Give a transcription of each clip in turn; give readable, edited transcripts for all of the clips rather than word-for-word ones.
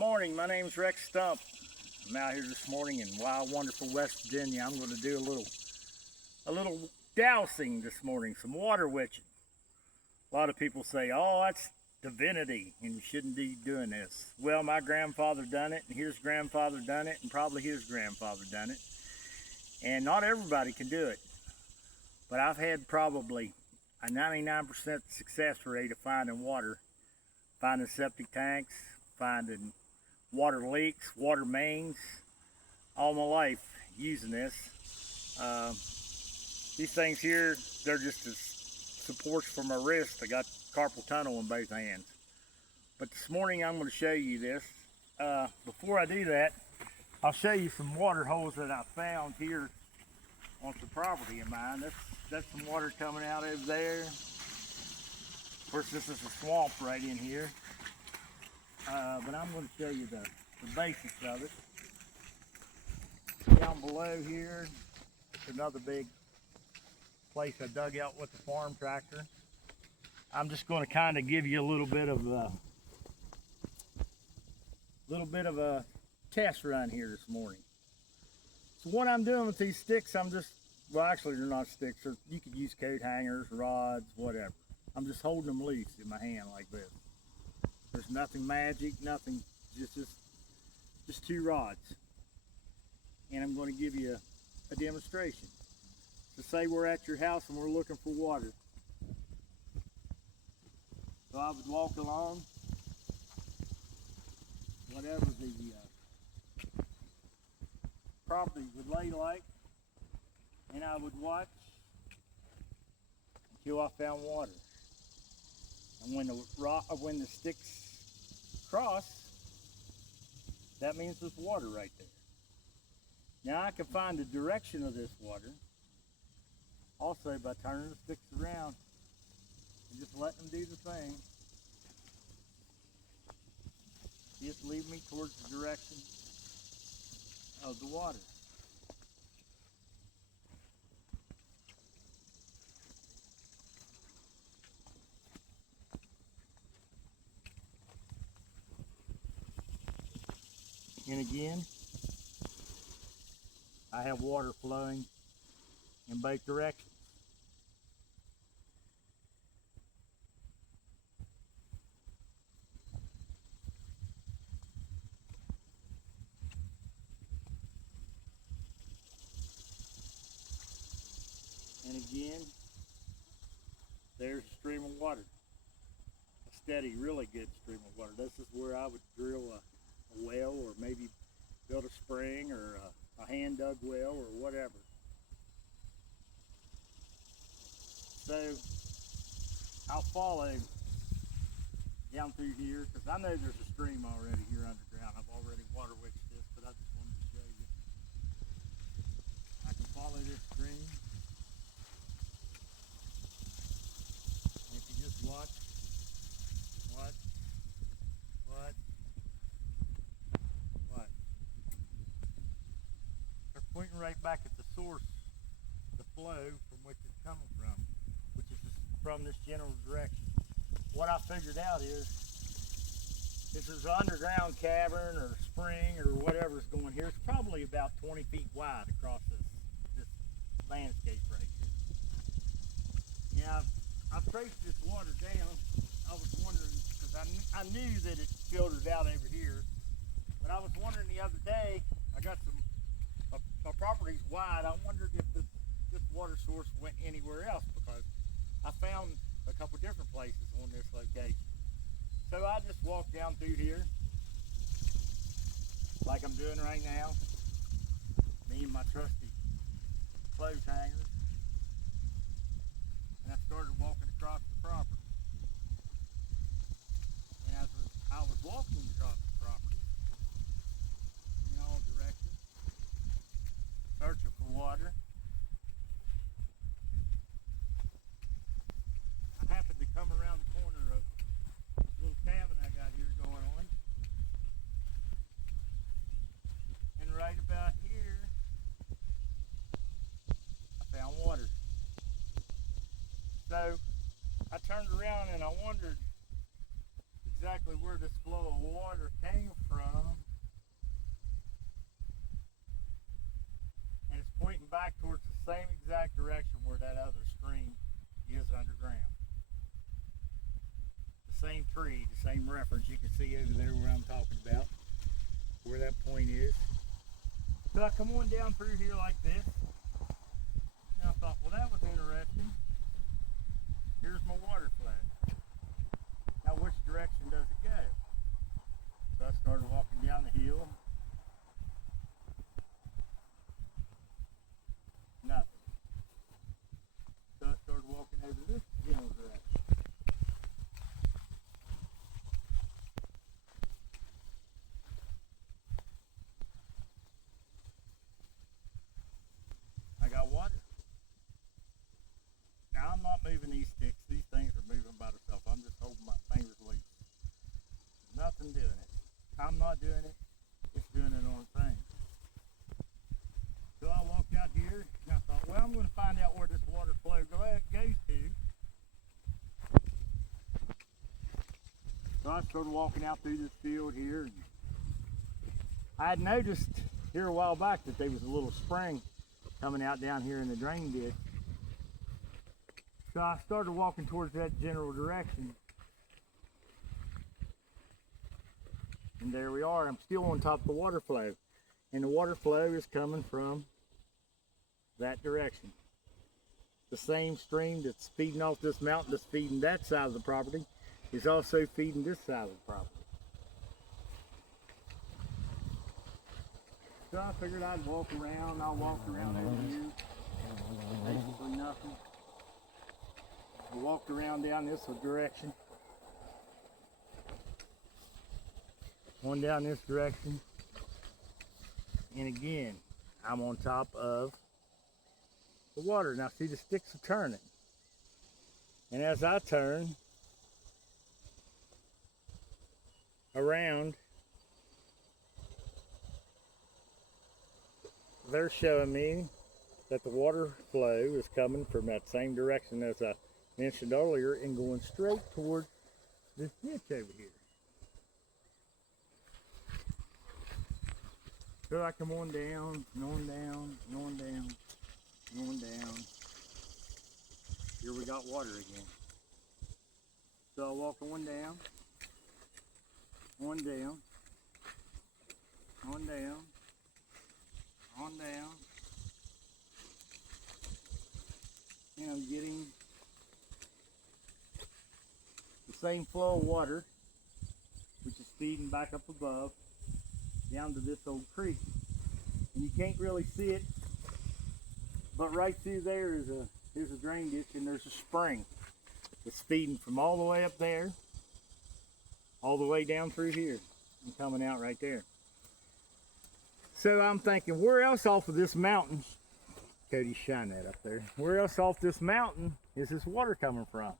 morning. My name's Rex Stump. I'm out here this morning in wild, wonderful West Virginia. I'm going to do a little dousing this morning, some water witching. A lot of people say, "Oh, that's divinity, and you shouldn't be doing this." Well, my grandfather done it, and his grandfather done it, and probably his grandfather done it. And not everybody can do it, but I've had probably a 99% success rate of finding water, finding septic tanks, finding water leaks, water mains, all my life using this. These things here, they're just as supports for my wrist. I got carpal tunnel in both hands. But this morning I'm going to show you this. Before I do that, I'll show you some water holes that I found here on some property of mine. That's some water coming out over there. Of course, this is a swamp right in here. But I'm going to show you the basics of it. Down below here, it's another big place I dug out with the farm tractor. I'm just going to kind of give you a little bit of a test run here this morning. So what I'm doing with these sticks, well, actually they're not sticks. You could use coat hangers, rods, whatever. I'm just holding them loose in my hand like this. There's nothing magic, nothing, just two rods. And I'm going to give you a demonstration. So say we're at your house and we're looking for water. So I would walk along, whatever the property would lay like, and I would watch until I found water. And when the sticks cross, that means there's water right there. Now I can find the direction of this water also by turning the sticks around and just letting them do the thing. Just lead me towards the direction of the water. And again, I have water flowing in both directions. And again, there's a stream of water. A steady, really good stream of water. This is where I would drill a well, or maybe build a spring, or a hand dug well, or whatever. So I'll follow down through here, because I know there's a stream already here underground. I've already water witched this, but I just wanted to show you. I can follow this stream. And if you just watch, they're pointing right back at the source, the flow from which it's coming from, which is from this general direction. What I figured out is, if there's an underground cavern or spring or whatever's going here, it's probably about 20 feet wide across this landscape right here. Now, I've traced this water down. I was wondering, because I knew that it filtered out over here, but I was wondering the other day, I got my property's wide. I wondered if this water source went anywhere else, because I found a couple different places on this location. So I just walked down through here like I'm doing right now, me and my trusty clothes hangers, and I started walking across the property. And as I was walking across the property in all directions, searching for water, I happened to come around the corner of this little cabin I got here going on. And right about here, I found water. So I turned around and I wondered exactly where this flow of water came from. towards the same exact direction where that other stream is underground. The same tree, the same reference you can see over there where I'm talking about, where that point is. So I come on down through here like this, and I thought, well, that was interesting. Here's my water flow. Now which direction does it go? So I started walking down the hill. Nothing. So I started walking over this general direction. I got water. Now I'm not moving these sticks. These things are moving by themselves. I'm just holding my fingers loose. Nothing doing it. I'm not doing it. It's doing it on its own. So I walked out here and I thought, well, I'm going to find out where this water flow goes to. So I started walking out through this field here. And I had noticed here a while back that there was a little spring coming out down here in the drain ditch. So I started walking towards that general direction. And there we are. I'm still on top of the water flow. And the water flow is coming from that direction. The same stream that's feeding off this mountain that's feeding that side of the property is also feeding this side of the property. So I figured I'd walk around. I'll walk around over here. Basically nothing. I walked around down this direction. One down this direction. And again, I'm on top of the water. Now see, the sticks are turning. And as I turn around, they're showing me that the water flow is coming from that same direction as I mentioned earlier and going straight towards this ditch over here. So I come on down, and on down, and on down, and on down. Here we got water again. So I walk on down, on down, on down, on down, and I'm getting the same flow of water, which is feeding back up above, down to this old creek. And you can't really see it, but right through there is a drain ditch, and there's a spring that's feeding from all the way up there, all the way down through here, and coming out right there. So I'm thinking, where else off of this mountain, Cody, shine that up there, where else off this mountain is this water coming from?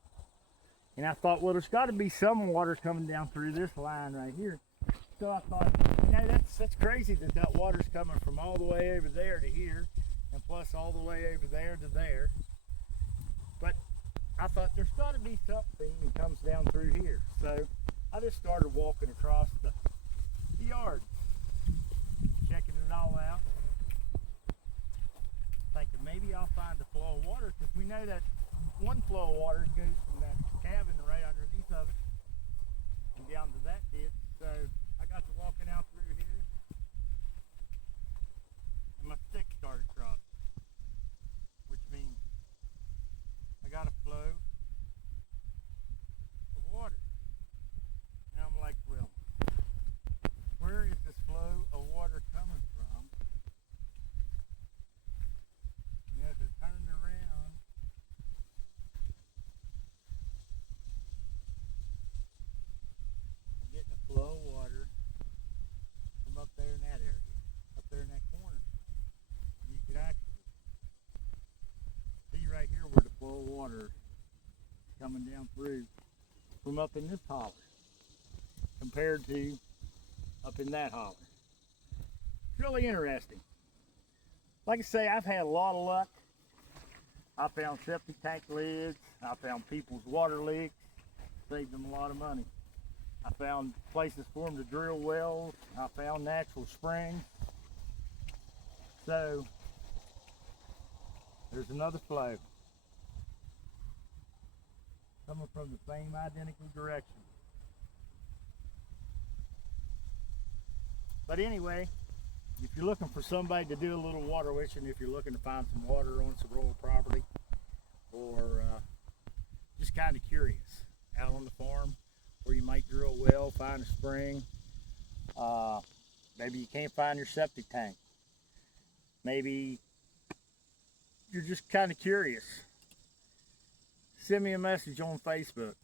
And I thought, well, there's got to be some water coming down through this line right here. So I thought, you know, that's crazy that water's coming from all the way over there to here, and plus all the way over there to there. But I thought there's got to be something that comes down through here. So I just started walking across the yard, checking it all out, thinking maybe I'll find a flow of water, because we know that one flow of water goes from that cabin right underneath of it and down to that ditch. So I got to walking out through here, and my stick started crossing, which means I got a flow of water. And I'm like, well, where is this flow of water coming from? And as I turned around, I'm getting a flow of water from up there in that area, up there in that corner. And you could actually see right here where the flow of water is coming down through from up in this holler compared to up in that holler. It's really interesting. Like I say, I've had a lot of luck. I found septic tank lids. I found people's water leaks. Saved them a lot of money. I found places for them to drill wells. I found natural springs. So There's another flow coming from the same identical direction. But anyway, if you're looking for somebody to do a little water wishing, if you're looking to find some water on some rural property, or just kind of curious out on the farm where you might drill a well, find a spring, maybe you can't find your septic tank, maybe you're just kind of curious, send me a message on Facebook.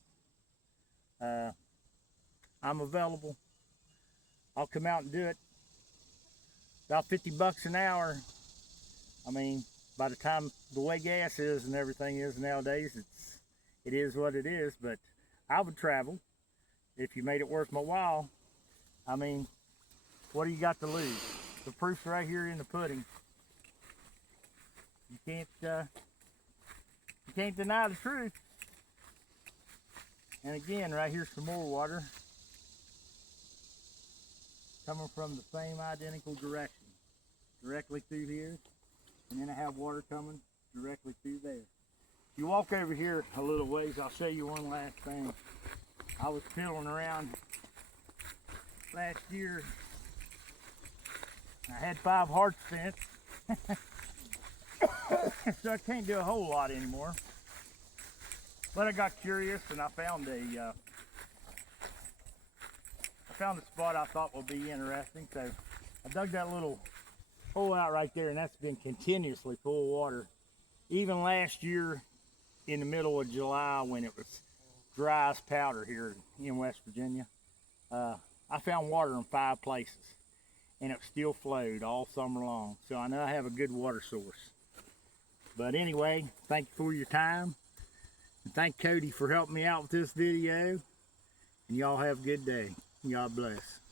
I'm available. I'll come out and do it. About $50 an hour. I mean, by the time, the way gas is and everything is nowadays, it is what it is, but I would travel if you made it worth my while. I mean, what do you got to lose? The proof's right here in the pudding. You can't deny the truth. And again, right here's some more water coming from the same identical direction, directly through here, and then I have water coming directly through there. If you walk over here a little ways, I'll show you one last thing. I was piddling around last year. I had 5 hearts fenced, so I can't do a whole lot anymore. But I got curious and I found a spot I thought would be interesting. So I dug that little hole out right there, and that's been continuously full of water. Even last year in the middle of July when it was dry as powder here in West Virginia, I found water in 5 places, and it still flowed all summer long. So I know I have a good water source. But anyway, thank you for your time. And thank Cody for helping me out with this video. And y'all have a good day. God bless.